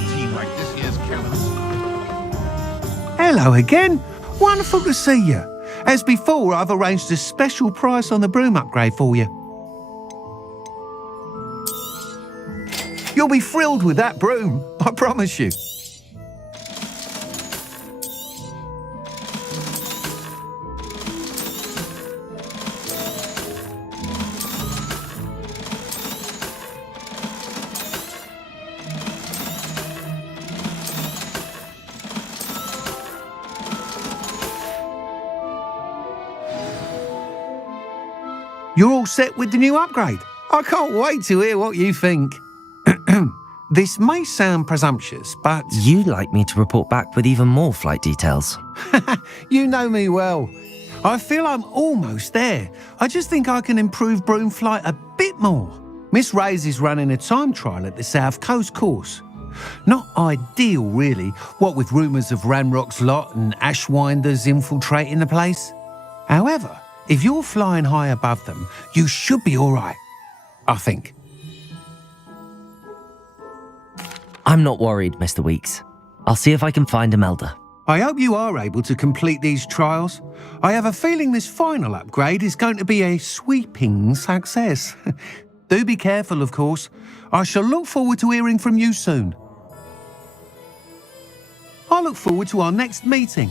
Part-17 like this year's calendar. Hello again. Wonderful to see you. As before, I've arranged a special price on the broom upgrade for you. You'll be thrilled with that broom, I promise you. You're all set with the new upgrade. I can't wait to hear what you think. This may sound presumptuous, but... You'd like me to report back with even more flight details. You know me well. I feel I'm almost there. I just think I can improve broom flight a bit more. Miss Ray's is running a time trial at the South Coast course. Not ideal, really, what with rumours of Ranrock's lot and Ashwinders infiltrating the place. However, if you're flying high above them, you should be all right, I think. I'm not worried, Mr. Weeks. I'll see if I can find Imelda. I hope you are able to complete these trials. I have a feeling this final upgrade is going to be a sweeping success. Do be careful, of course. I shall look forward to hearing from you soon. I look forward to our next meeting.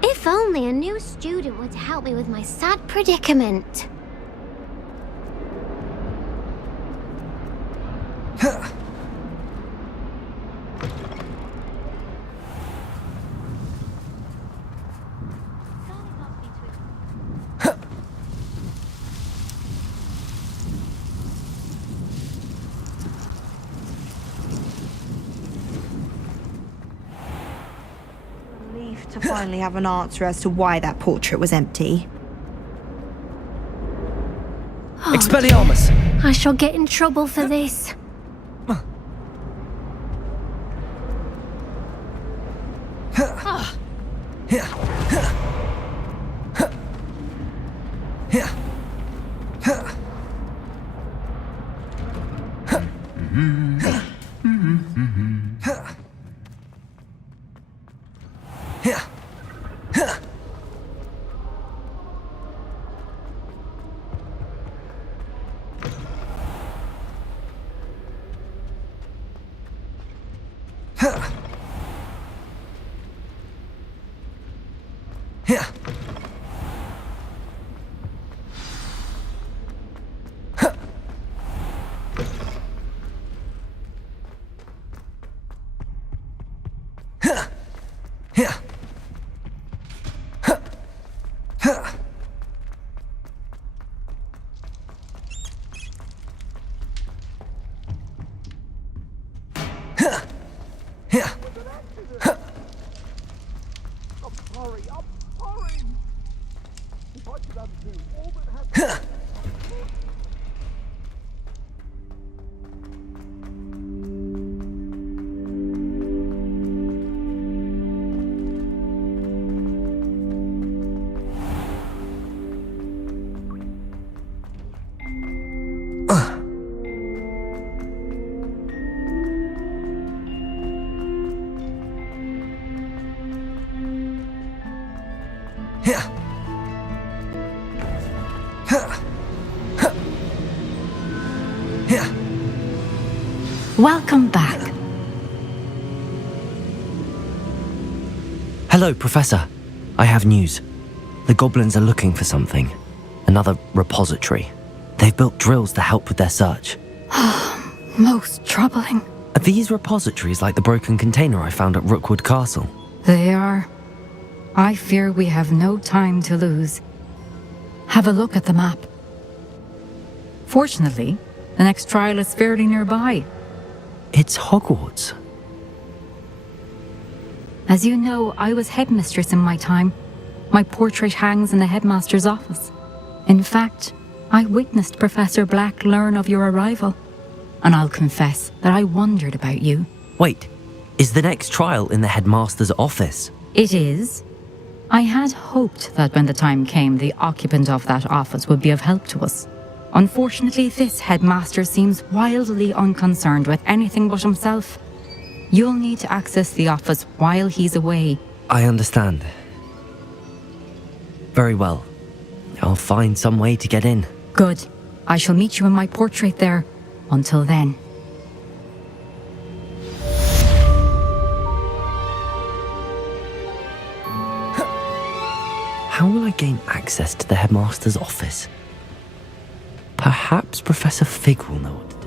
If only a new student were to help me with my sad predicament. to finally have an answer as to why that portrait was empty. Expelliarmus! I shall get in trouble for this. Welcome back. Hello, Professor. I have news. The goblins are looking for something. Another repository. They've built drills to help with their search. Most troubling. Are these repositories like the broken container I found at Rookwood Castle? They are. I fear we have no time to lose. Have a look at the map. Fortunately, the next trial is fairly nearby. It's Hogwarts. As you know, I was headmistress in my time. My portrait hangs in the headmaster's office. In fact, I witnessed Professor Black learn of your arrival. And I'll confess that I wondered about you. Wait, is the next trial in the headmaster's office? It is. I had hoped that when the time came, the occupant of that office would be of help to us. Unfortunately, this headmaster seems wildly unconcerned with anything but himself. You'll need to access the office while he's away. I understand. Very well. I'll find some way to get in. Good. I shall meet you in my portrait there. Until then. How will I gain access to the headmaster's office? Perhaps Professor Fig will know what to do.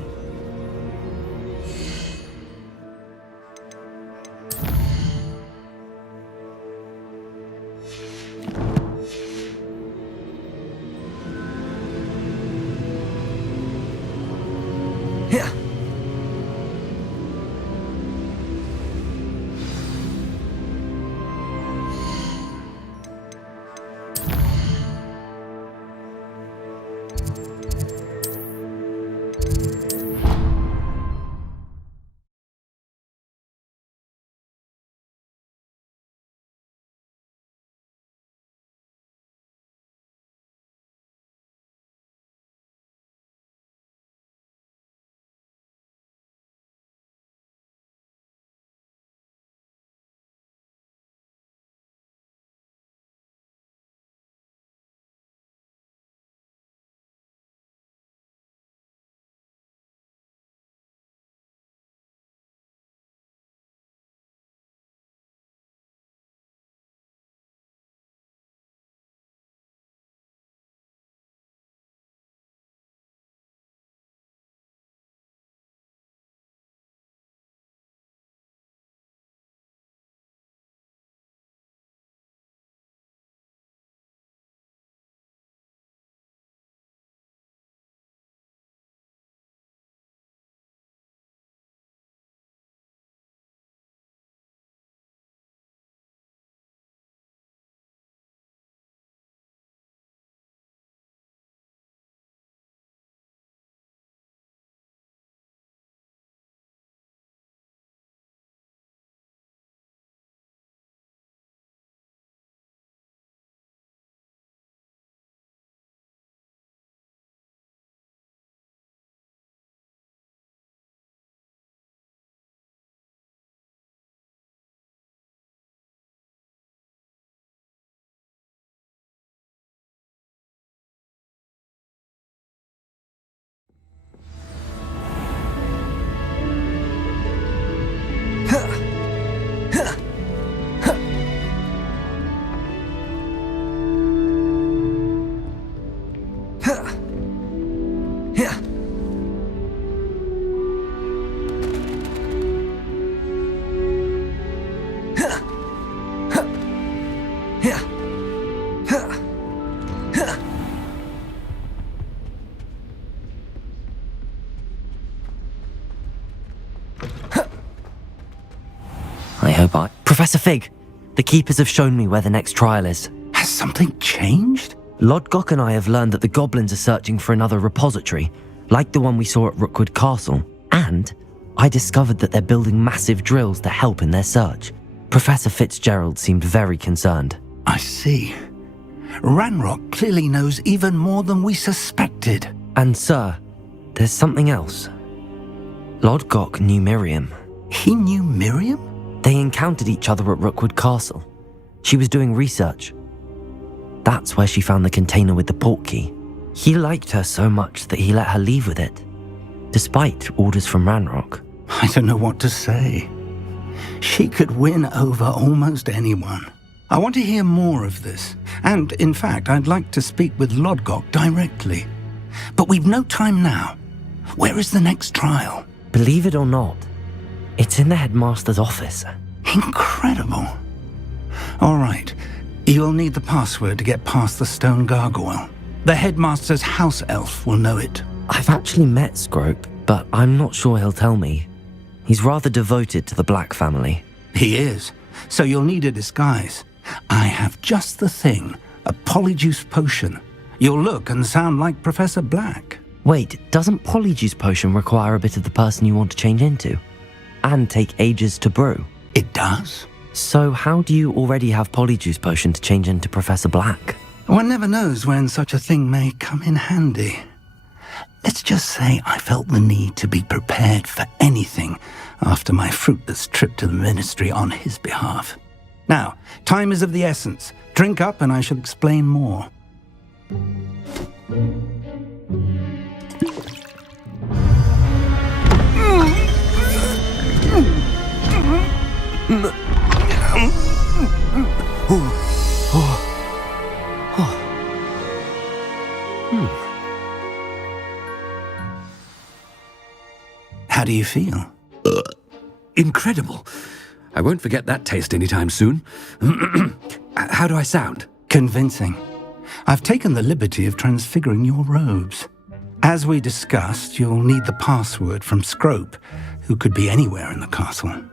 go by. Professor Fig, the keepers have shown me where the next trial is. Has something changed? Lodgok and I have learned that the goblins are searching for another repository, like the one we saw at Rookwood Castle. And I discovered that they're building massive drills to help in their search. Professor Fitzgerald seemed very concerned. I see. Ranrock clearly knows even more than we suspected. And sir, there's something else. Lodgok knew Miriam. He knew Miriam? They encountered each other at Rookwood Castle. She was doing research. That's where she found the container with the portkey. He liked her so much that he let her leave with it, despite orders from Ranrock. I don't know what to say. She could win over almost anyone. I want to hear more of this. And, in fact, I'd like to speak with Lodgok directly. But we've no time now. Where is the next trial? Believe it or not, it's in the headmaster's office. Incredible. All right. You'll need the password to get past the stone gargoyle. The headmaster's house elf will know it. I've actually met Scrope, but I'm not sure he'll tell me. He's rather devoted to the Black family. He is. So you'll need a disguise. I have just the thing. A polyjuice potion. You'll look and sound like Professor Black. Wait, doesn't Polyjuice Potion require a bit of the person you want to change into? And take ages to brew? It does. So how do you already have Polyjuice Potion to change into Professor Black? One never knows when such a thing may come in handy. Let's just say I felt the need to be prepared for anything after my fruitless trip to the ministry on his behalf. Now, time is of the essence. Drink up and I shall explain more. How do you feel? Incredible. I won't forget that taste anytime soon. How do I sound? Convincing. I've taken the liberty of transfiguring your robes. As we discussed, you'll need the password from Scrope, who could be anywhere in the castle.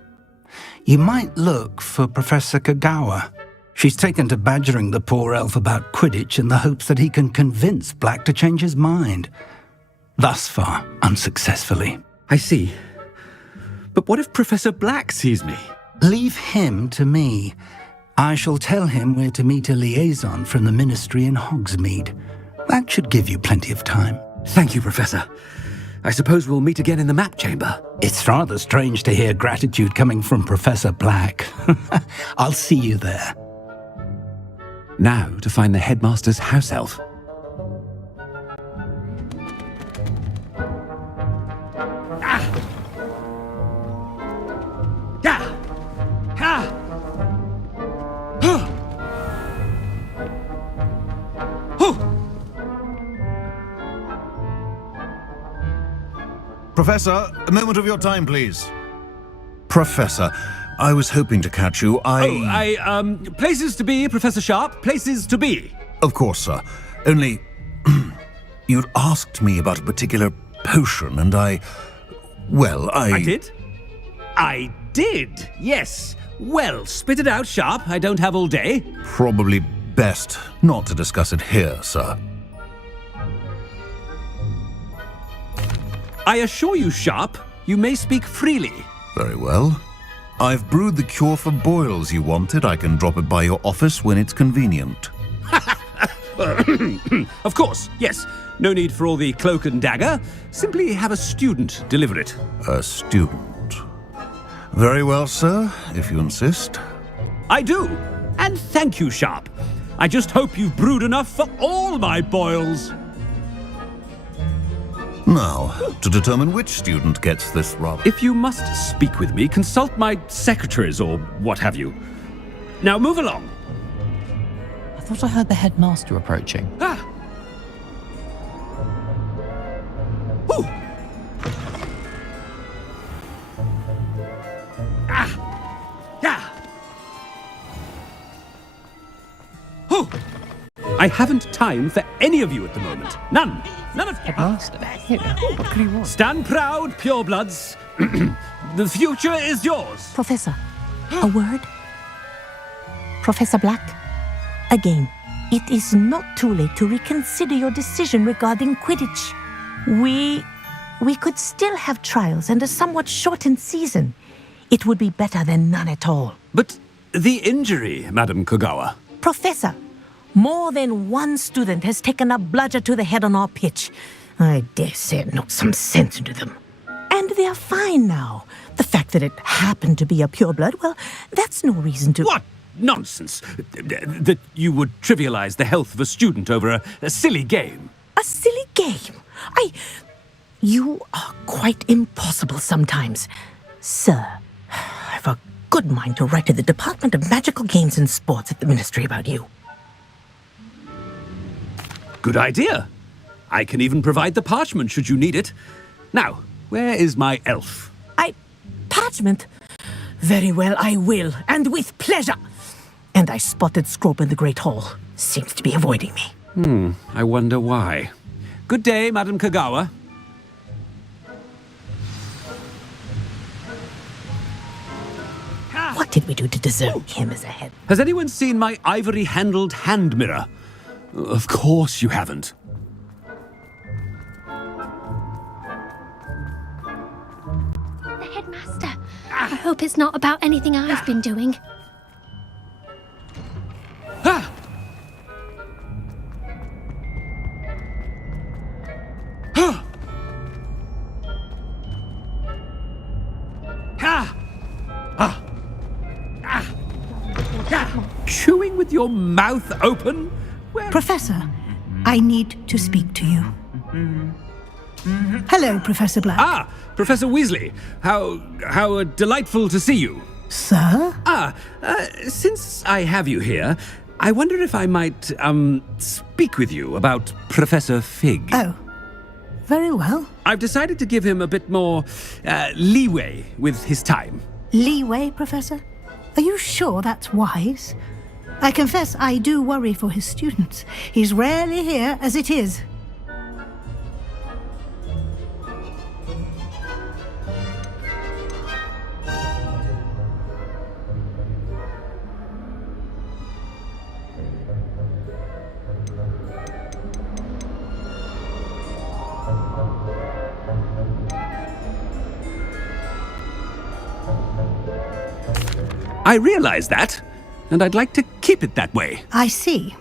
You might look for Professor Kagawa. She's taken to badgering the poor elf about Quidditch in the hopes that he can convince Black to change his mind. Thus far, unsuccessfully. I see. But what if Professor Black sees me? Leave him to me. I shall tell him we're to meet a liaison from the ministry in Hogsmeade. That should give you plenty of time. Thank you, Professor. I suppose we'll meet again in the map chamber. It's rather strange to hear gratitude coming from Professor Black. I'll see you there. Now to find the headmaster's house elf. Professor, a moment of your time, please. Professor, I was hoping to catch you. Places to be, Professor Sharp. Places to be. Of course, sir. Only, you'd asked me about a particular potion, and I did? I did, yes. Well, spit it out, Sharp. I don't have all day. Probably best not to discuss it here, sir. I assure you, Sharp, you may speak freely. Very well. I've brewed the cure for boils you wanted. I can drop it by your office when it's convenient. Of course, yes. No need for all the cloak and dagger. Simply have a student deliver it. A student. Very well, sir, if you insist. I do. And thank you, Sharp. I just hope you've brewed enough for all my boils. Now, to determine which student gets this rather... If you must speak with me, consult my secretaries or what have you. Now move along. I thought I heard the headmaster approaching. Ah! Ooh! Ah! Yeah! Ooh! I haven't time for any of you at the moment. None. None of you. Headmaster? What could he want? Stand proud, purebloods. The future is yours. Professor, A word? Professor Black, again, it is not too late to reconsider your decision regarding Quidditch. We could still have trials and a somewhat shortened season. It would be better than none at all. But the injury, Madam Kogawa. Professor, more than one student has taken a bludger to the head on our pitch. I dare say it knocked some sense into them. And they're fine now. The fact that it happened to be a pureblood, well, that's no reason to... What nonsense! That you would trivialize the health of a student over a silly game. A silly game? You are quite impossible sometimes. Sir, I've a good mind to write to the Department of Magical Games and Sports at the Ministry about you. Good idea. I can even provide the parchment should you need it. Now, where is my elf? Parchment? Very well, I will, and with pleasure. And I spotted Scrope in the Great Hall. Seems to be avoiding me. I wonder why. Good day, Madam Kogawa. What did we do to deserve him as a head? Has anyone seen my ivory-handled hand mirror? Of course you haven't. The headmaster. I hope it's not about anything I've been doing. Chewing with your mouth open? Professor, I need to speak to you. Hello, Professor Black. Ah, Professor Weasley. How delightful to see you. Sir? Since I have you here, I wonder if I might, speak with you about Professor Fig. Oh, very well. I've decided to give him a bit more, leeway with his time. Leeway, Professor? Are you sure that's wise? I confess I do worry for his students. He's rarely here as it is. I realize that, and I'd like to keep it that way. I see.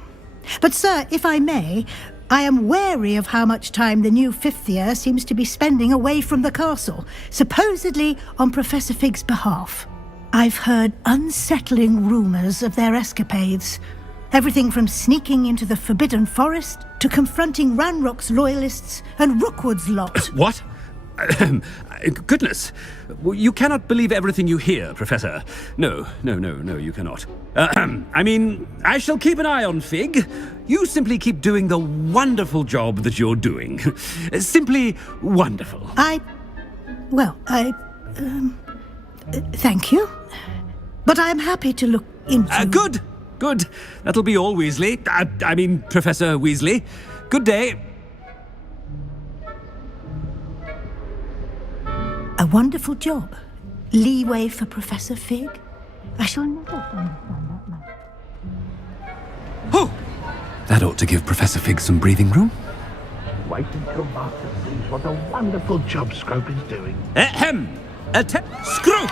But, sir, if I may, I am wary of how much time the new fifth year seems to be spending away from the castle, supposedly on Professor Fig's behalf. I've heard unsettling rumours of their escapades. Everything from sneaking into the Forbidden Forest to confronting Ranrock's loyalists and Rookwood's lot. What? Goodness. You cannot believe everything you hear, Professor. No, you cannot. I mean, I shall keep an eye on Fig. You simply keep doing the wonderful job that you're doing. Simply wonderful. Thank you. But I'm happy to look into... Good. That'll be all, Weasley. I mean, Professor Weasley. Good day. A wonderful job. Leeway for Professor Fig. I shall never understand that man. Oh! That ought to give Professor Fig some breathing room. Wait until Master sees what a wonderful job Scrope is doing. Scrope!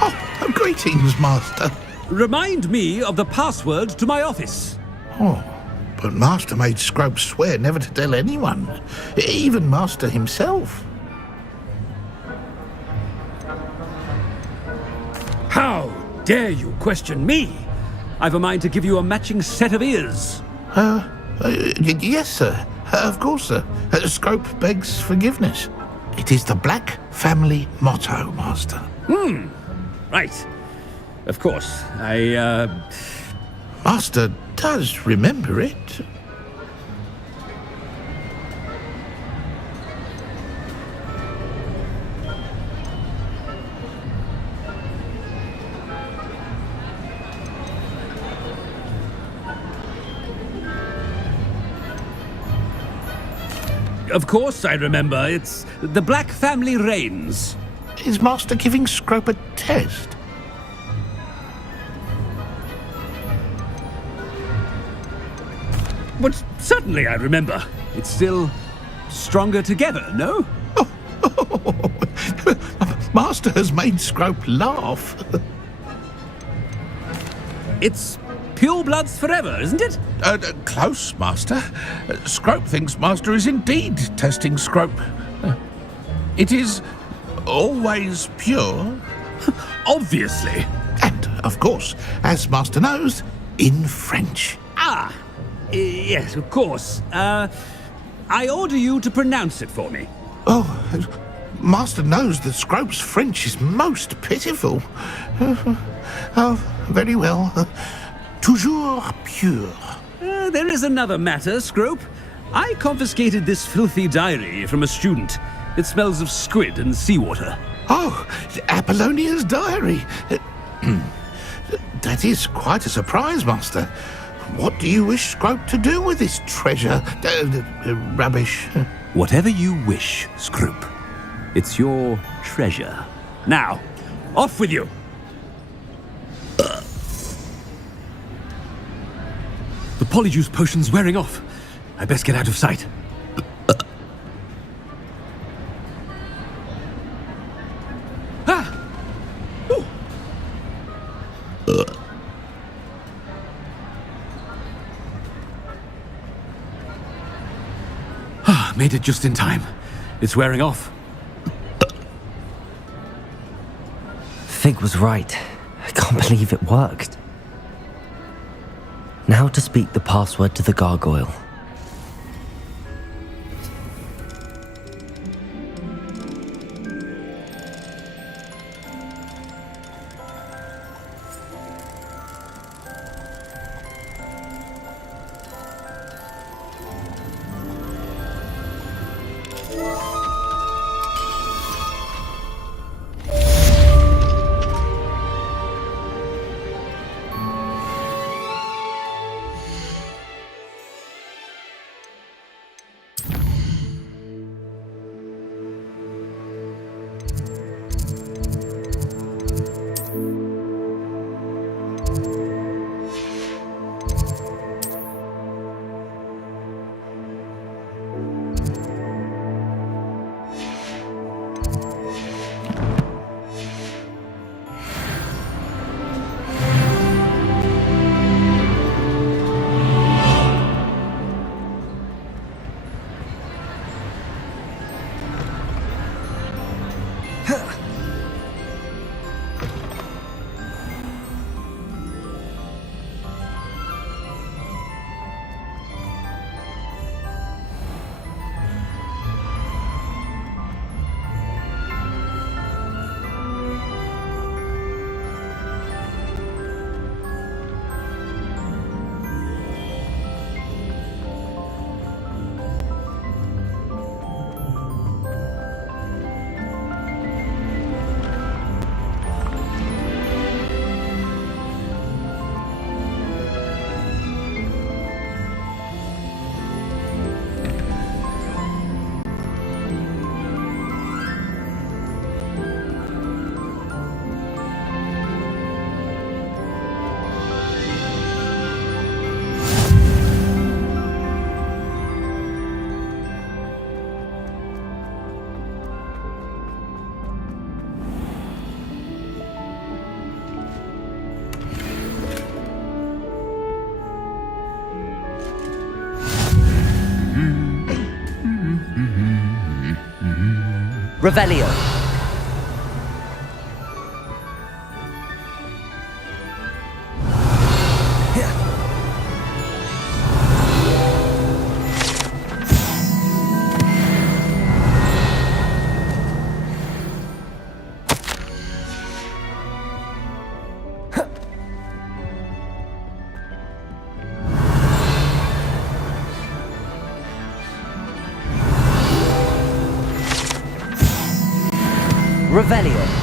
Oh, greetings, Master. Remind me of the password to my office. Oh, but Master made Scrope swear never to tell anyone, even Master himself. How dare you question me? I've a mind to give you a matching set of ears. Yes, sir. Of course, sir. Scrope begs forgiveness. It is the Black family motto, Master. Right. Of course, Master does remember it. Of course I remember. It's the Black family reigns. Is Master giving Scrope a test? But certainly I remember. It's still stronger together, no? Master has made Scrope laugh. It's pure bloods forever, isn't it? Close, Master. Scrope thinks Master is indeed testing Scrope. It is always pure. Obviously. And, of course, as Master knows, in French. Ah, yes, of course. I order you to pronounce it for me. Oh, Master knows that Scrope's French is most pitiful. Oh, very well. Toujours pure. There is another matter, Scrope. I confiscated this filthy diary from a student. It smells of squid and seawater. Oh, Apollonia's diary. That is quite a surprise, Master. What do you wish Scrope to do with this treasure? Rubbish. Whatever you wish, Scrope. It's your treasure. Now, off with you! The polyjuice potion's wearing off. I best get out of sight. Made it just in time. It's wearing off. Fig was right. I can't believe it worked. Now to speak the password to the gargoyle. Revelio. Revelio.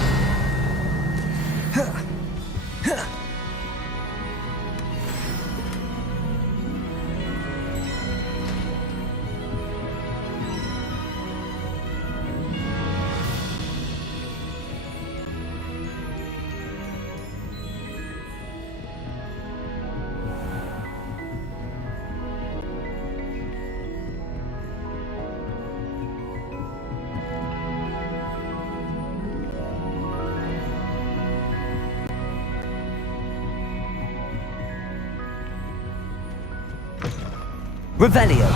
Revelio.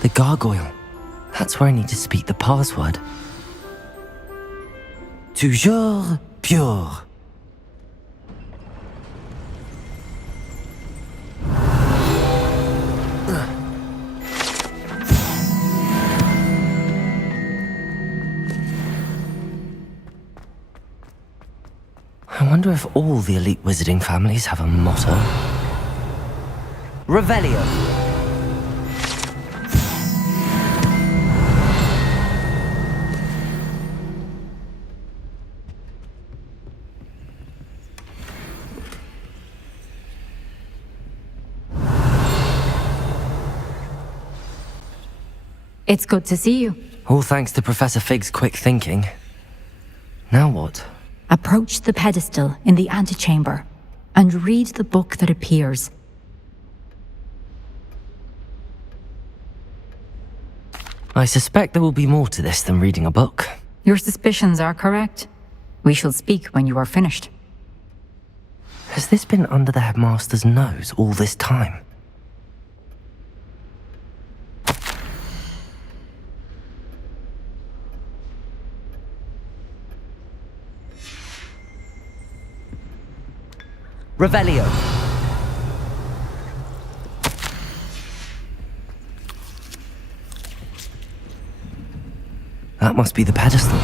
The gargoyle. That's where I need to speak the password. Toujours pure. I wonder if all the elite wizarding families have a motto. Revelio. It's good to see you. All thanks to Professor Fig's quick thinking. Now what? Approach the pedestal in the antechamber and read the book that appears. I suspect there will be more to this than reading a book. Your suspicions are correct. We shall speak when you are finished. Has this been under the headmaster's nose all this time? Revelio. That must be the pedestal.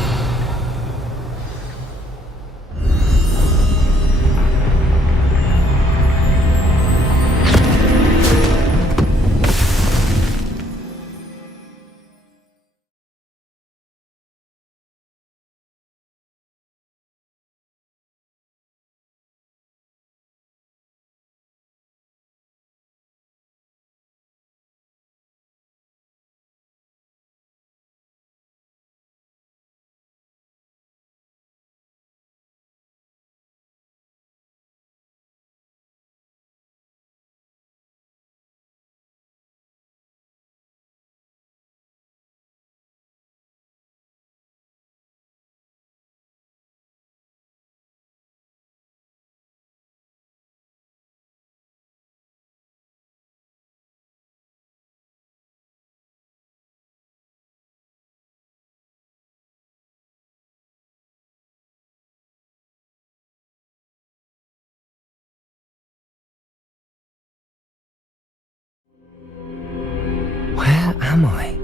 Where am I?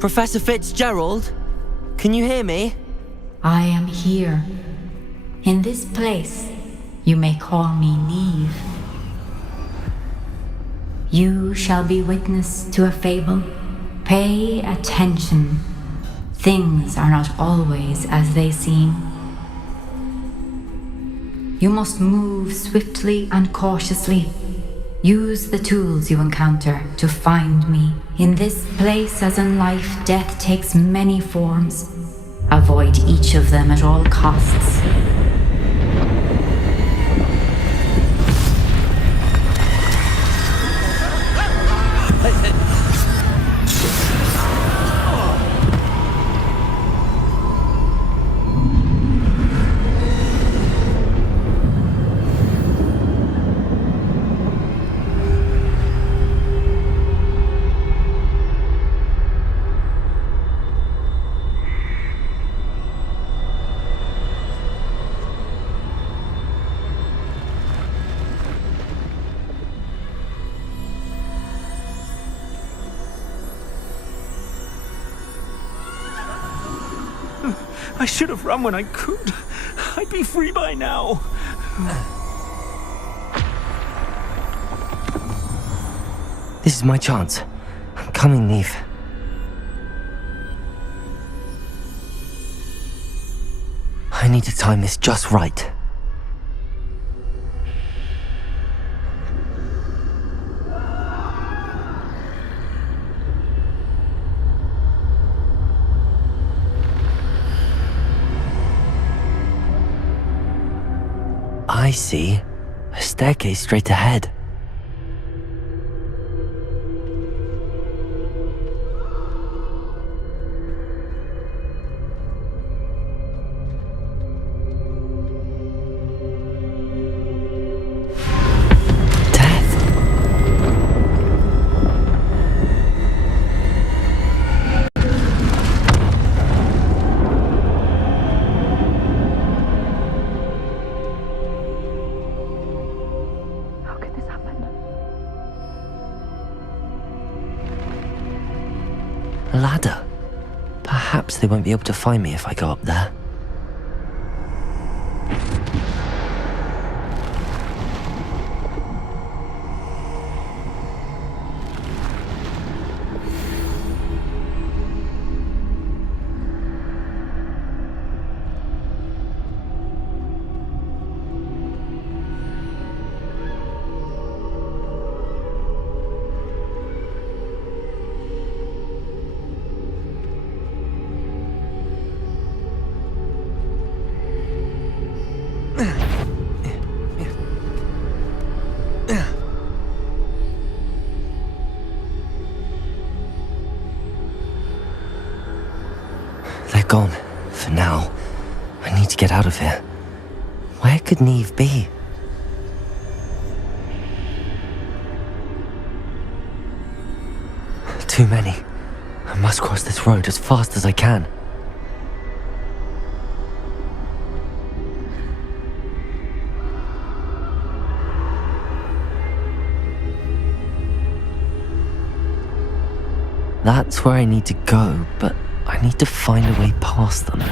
Professor Fitzgerald? Can you hear me? I am here. In this place, you may call me Neve. You shall be witness to a fable. Pay attention. Things are not always as they seem. You must move swiftly and cautiously. Use the tools you encounter to find me. In this place, as in life, death takes many forms. Avoid each of them at all costs. I should have run when I could. I'd be free by now. This is my chance. I'm coming, Neve. I need to time this just right. I see. A staircase straight ahead. A ladder. Perhaps they won't be able to find me if I go up there. They're gone, for now. I need to get out of here. Where could Neve be? Too many. I must cross this road as fast as I can. That's where I need to go, but I need to find a way past them.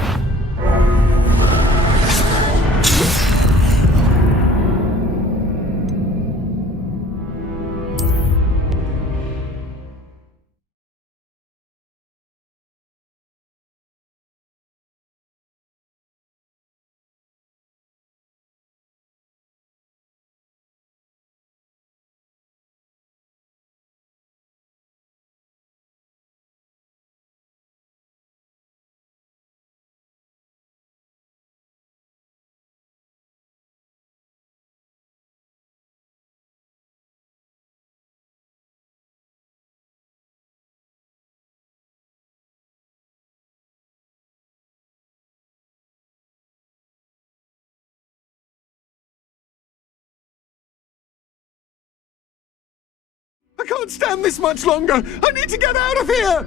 I can't stand this much longer! I need to get out of here!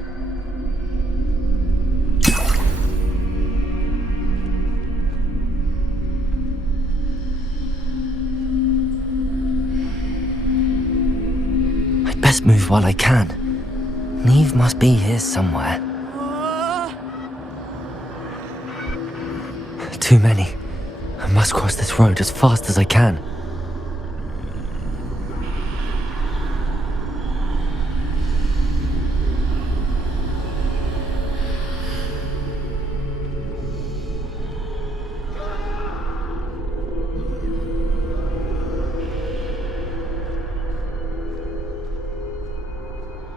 I'd best move while I can. Neve must be here somewhere. Too many. I must cross this road as fast as I can.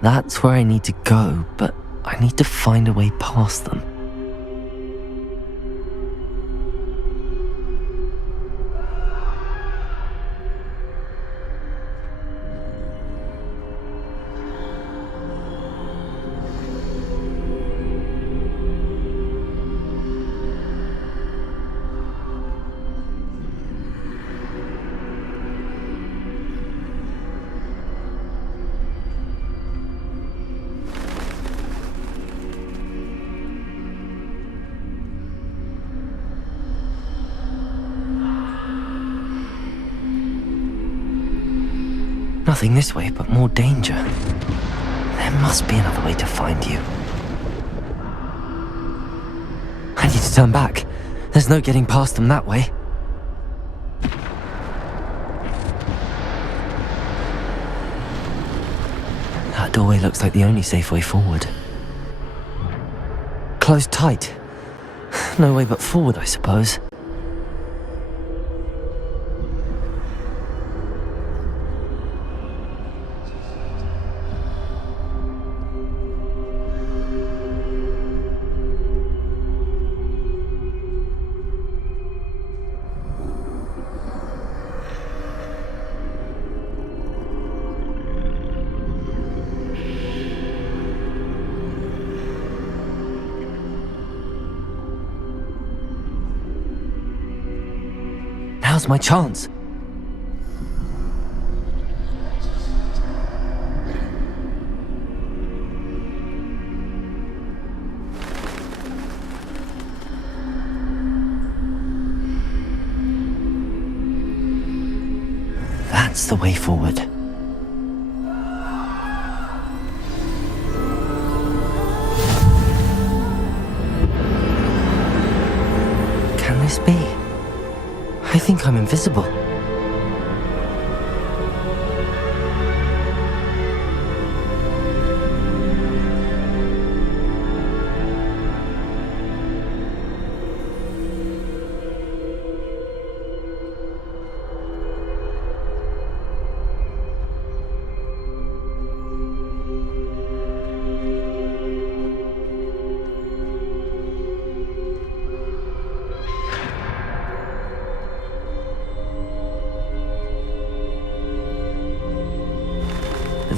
That's where I need to go, but I need to find a way past them. Nothing this way, but more danger. There must be another way to find you. I need to turn back. There's no getting past them that way. That doorway looks like the only safe way forward. Closed tight. No way but forward, I suppose. Now's my chance. That's the way forward. think I'm invisible.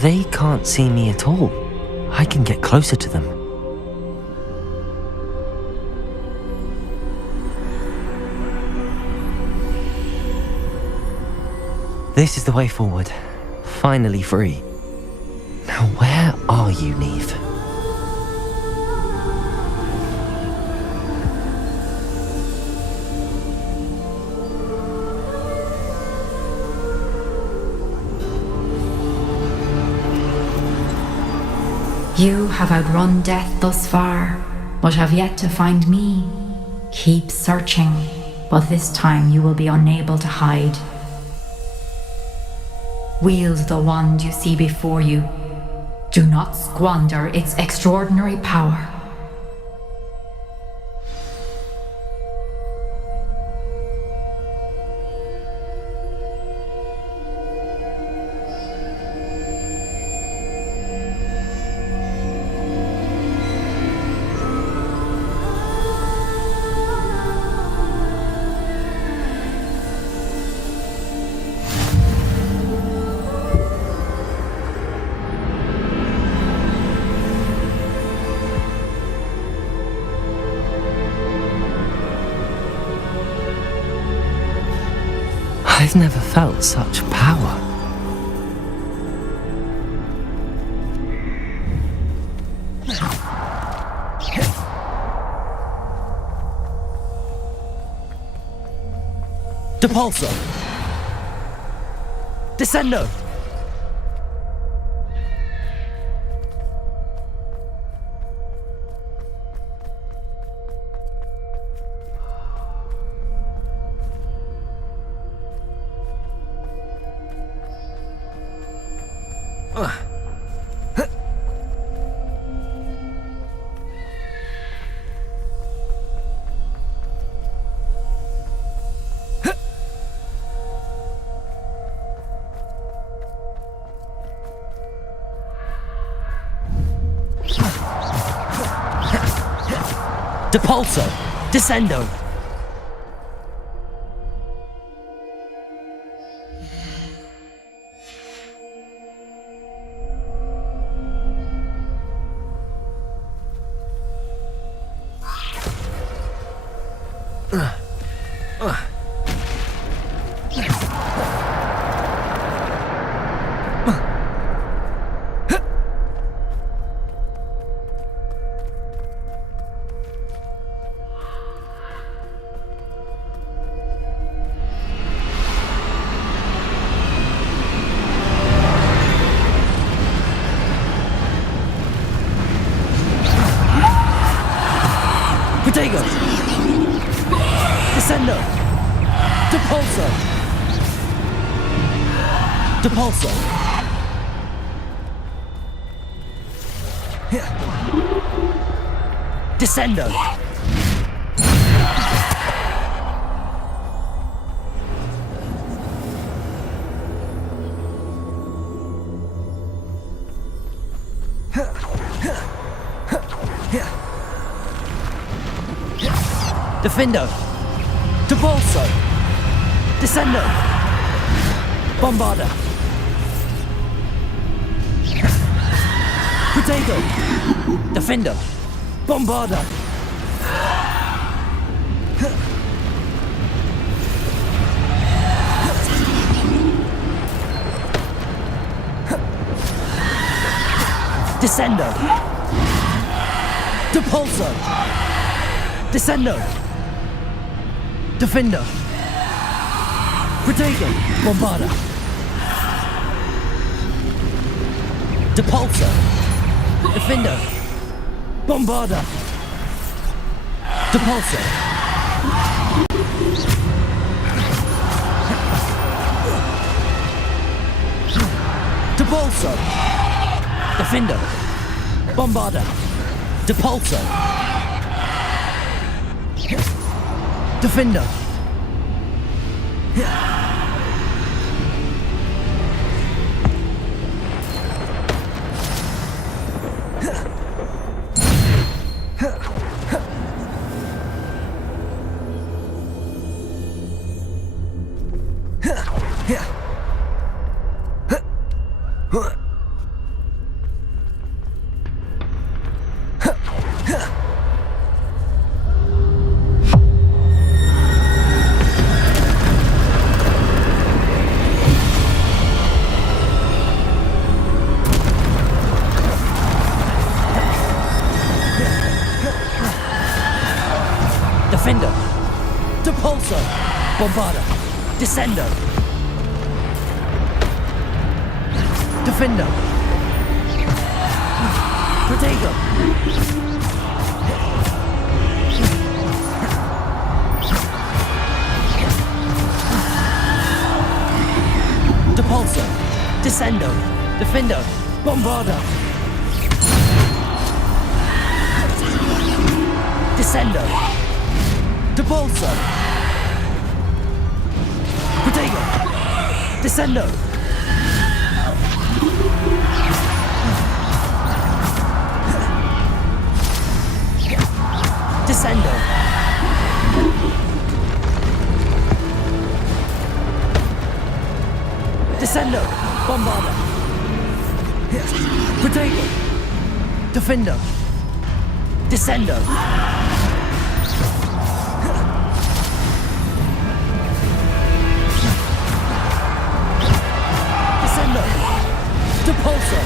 They can't see me at all. I can get closer to them. This is the way forward. Finally free. Now where are you, Neve? You have outrun death thus far, but have yet to find me. Keep searching, but this time you will be unable to hide. Wield the wand you see before you. Do not squander its extraordinary power. I've never felt such power. Depulso! Descendo! Depulso! Descendo! Protego! Descendo! Depulso! Depulso! Descendo! Defendo! Depulso! Descendo! Bombarda! Protego! Defendo! Bombarda! Descendo! Depulso! Descendo! Defendo! Protego! Bombarda! Depulso! Defendo! Bombarda! Depulso! Depulso! Defender! Bombarda! Depulso! Defender! Defender! Depulso! Bombarda! Descendo! Defender! Protego! Depulso! Descendo! Defender! Bombarda! Descendo! Depulso! Protego! Descendo! Descendo! Descendo! Bombarda! Protego! Defendo! Descendo! Depulso!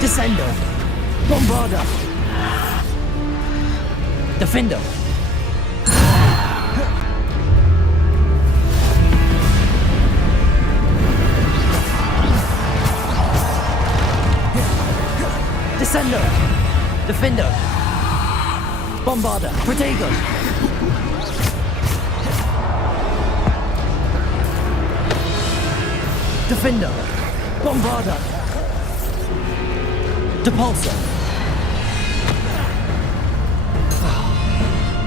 Descendo! Bombarda! Defendo! Descendo! Defendo! Bombarda! Protego! Defender! Bombarda! Depulso!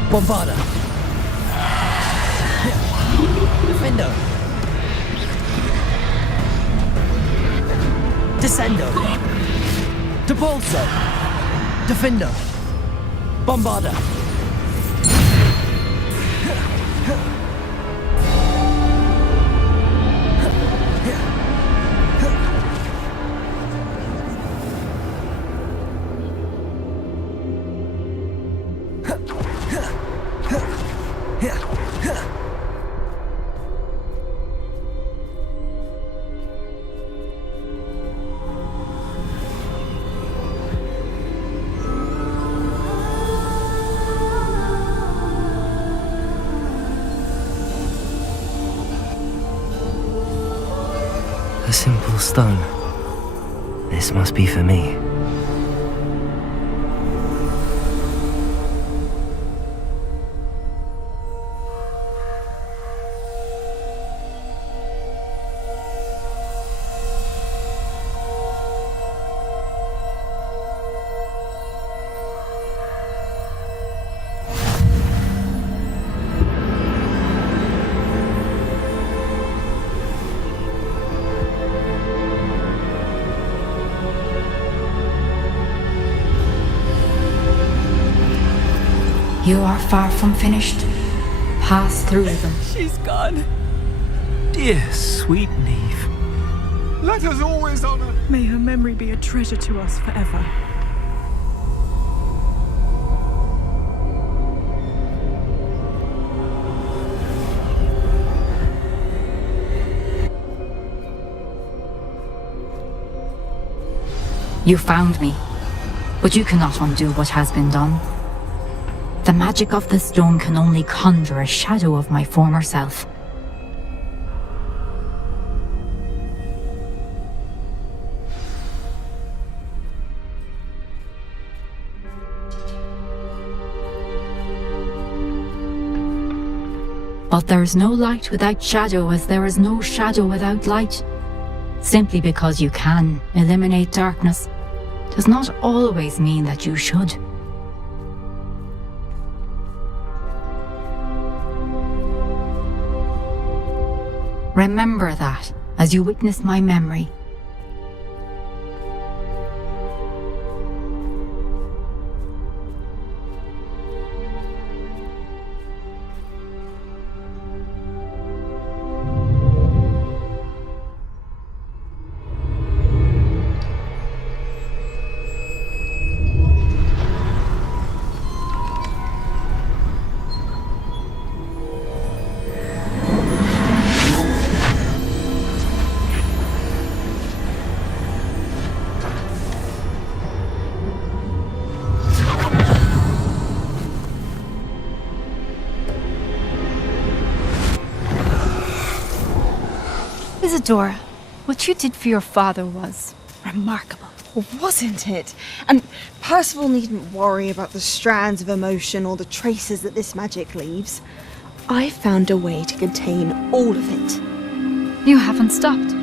Bombarda! Defender! Descendo! Depulso! Defender! Bombarda! A simple stone. This must be for me. You are far from finished. Pass through them. She's gone. Dear, sweet Neve. Let us always honor. May her memory be a treasure to us forever. You found me, but you cannot undo what has been done. The magic of the stone can only conjure a shadow of my former self. But there is no light without shadow, as there is no shadow without light. Simply because you can eliminate darkness does not always mean that you should. Remember that as you witness my memory. Isadora, what you did for your father was remarkable. Wasn't it? And Percival needn't worry about the strands of emotion or the traces that this magic leaves. I found a way to contain all of it. You haven't stopped.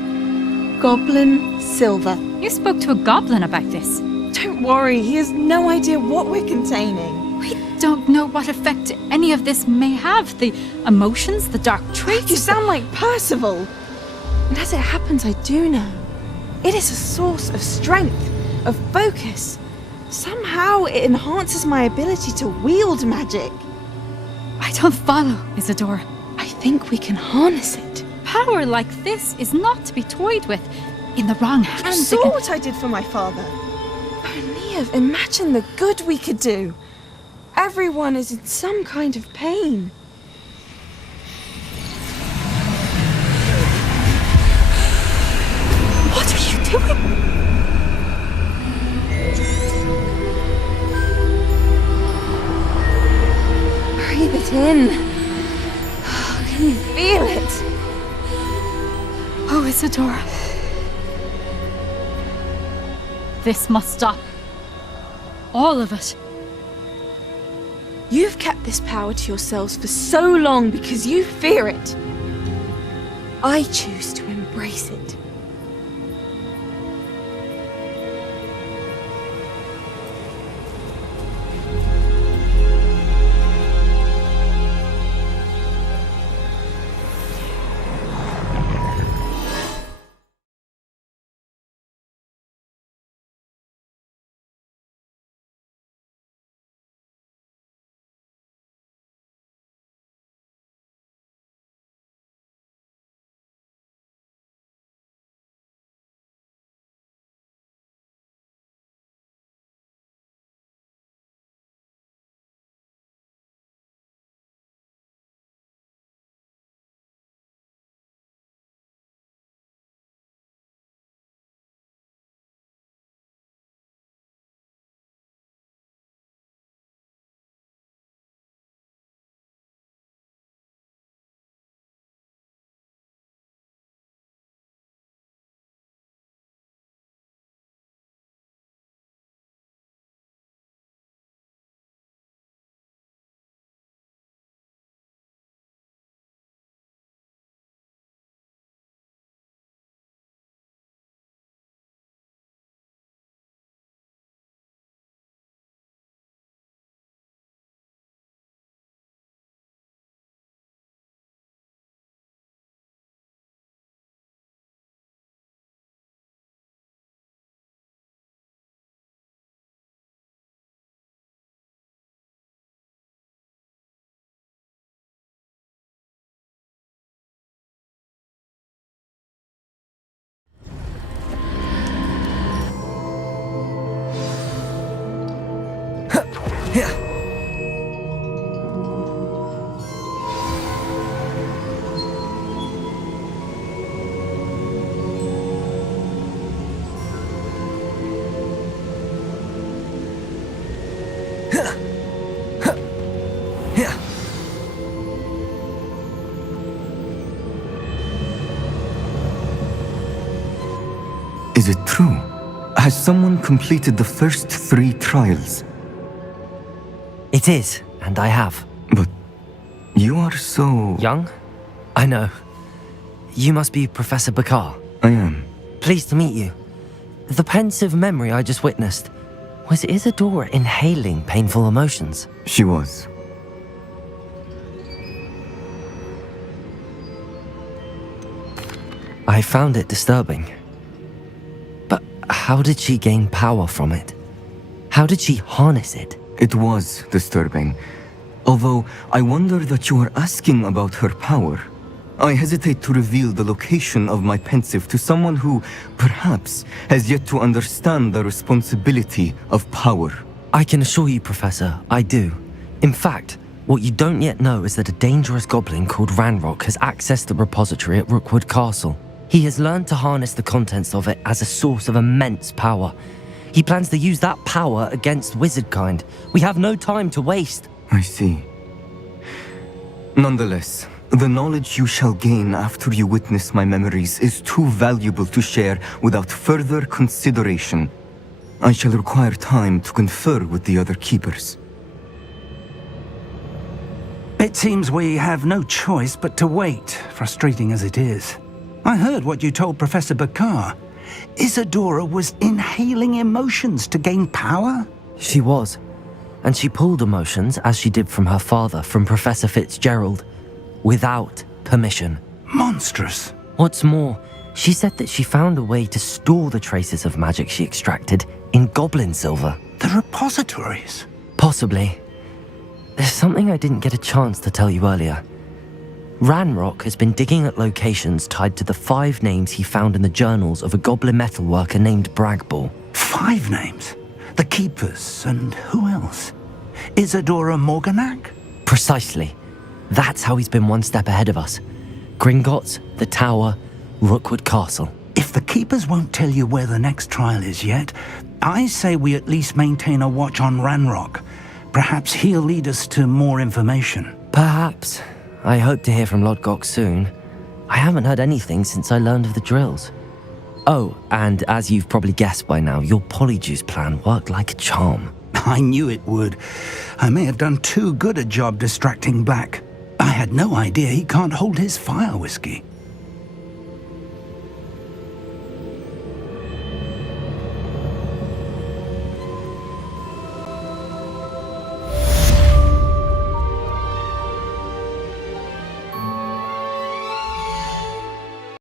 Goblin Silver. You spoke to a goblin about this. Don't worry, he has no idea what we're containing. We don't know what effect any of this may have. The emotions, the dark traits. You sound like Percival. And as it happens, I do know. It is a source of strength, of focus. Somehow it enhances my ability to wield magic. I don't follow, Isadora. I think we can harness it. Power like this is not to be toyed with. In the wrong hands. You saw what I did for my father. Only imagine the good we could do. Everyone is in some kind of pain. What are you doing? Breathe it in. Can you feel it? Oh, Isadora. This must stop. All of it. You've kept this power to yourselves for so long because you fear it. I choose to embrace it. Is it true? Has someone completed the first 3 trials? It is, and I have. But you are so... Young? I know. You must be Professor Bakar. I am. Pleased to meet you. The pensive memory I just witnessed, was Isadora inhaling painful emotions? She was. I found it disturbing. But how did she gain power from it? How did she harness it? It was disturbing. Although I wonder that you are asking about her power. I hesitate to reveal the location of my pensive to someone who, perhaps, has yet to understand the responsibility of power. I can assure you, Professor, I do. In fact, what you don't yet know is that a dangerous goblin called Ranrock has accessed the repository at Rookwood Castle. He has learned to harness the contents of it as a source of immense power. He plans to use that power against wizardkind. We have no time to waste. I see. Nonetheless, the knowledge you shall gain after you witness my memories is too valuable to share without further consideration. I shall require time to confer with the other keepers. It seems we have no choice but to wait, frustrating as it is. I heard what you told Professor Bakar. Isadora was inhaling emotions to gain power? She was. And she pulled emotions, as she did from her father, from Professor Fitzgerald, without permission. Monstrous. What's more, she said that she found a way to store the traces of magic she extracted in goblin silver. The repositories? Possibly. There's something I didn't get a chance to tell you earlier. Ranrock has been digging at locations tied to the 5 names he found in the journals of a goblin metalworker named Bragball. 5 names? The Keepers, and who else? Isadora Morganac? Precisely. That's how he's been one step ahead of us. Gringotts, the Tower, Rookwood Castle. If the Keepers won't tell you where the next trial is yet, I say we at least maintain a watch on Ranrock. Perhaps he'll lead us to more information. Perhaps. I hope to hear from Lodgok soon. I haven't heard anything since I learned of the drills. Oh, and as you've probably guessed by now, your Polyjuice plan worked like a charm. I knew it would. I may have done too good a job distracting Black. I had no idea he can't hold his fire whiskey.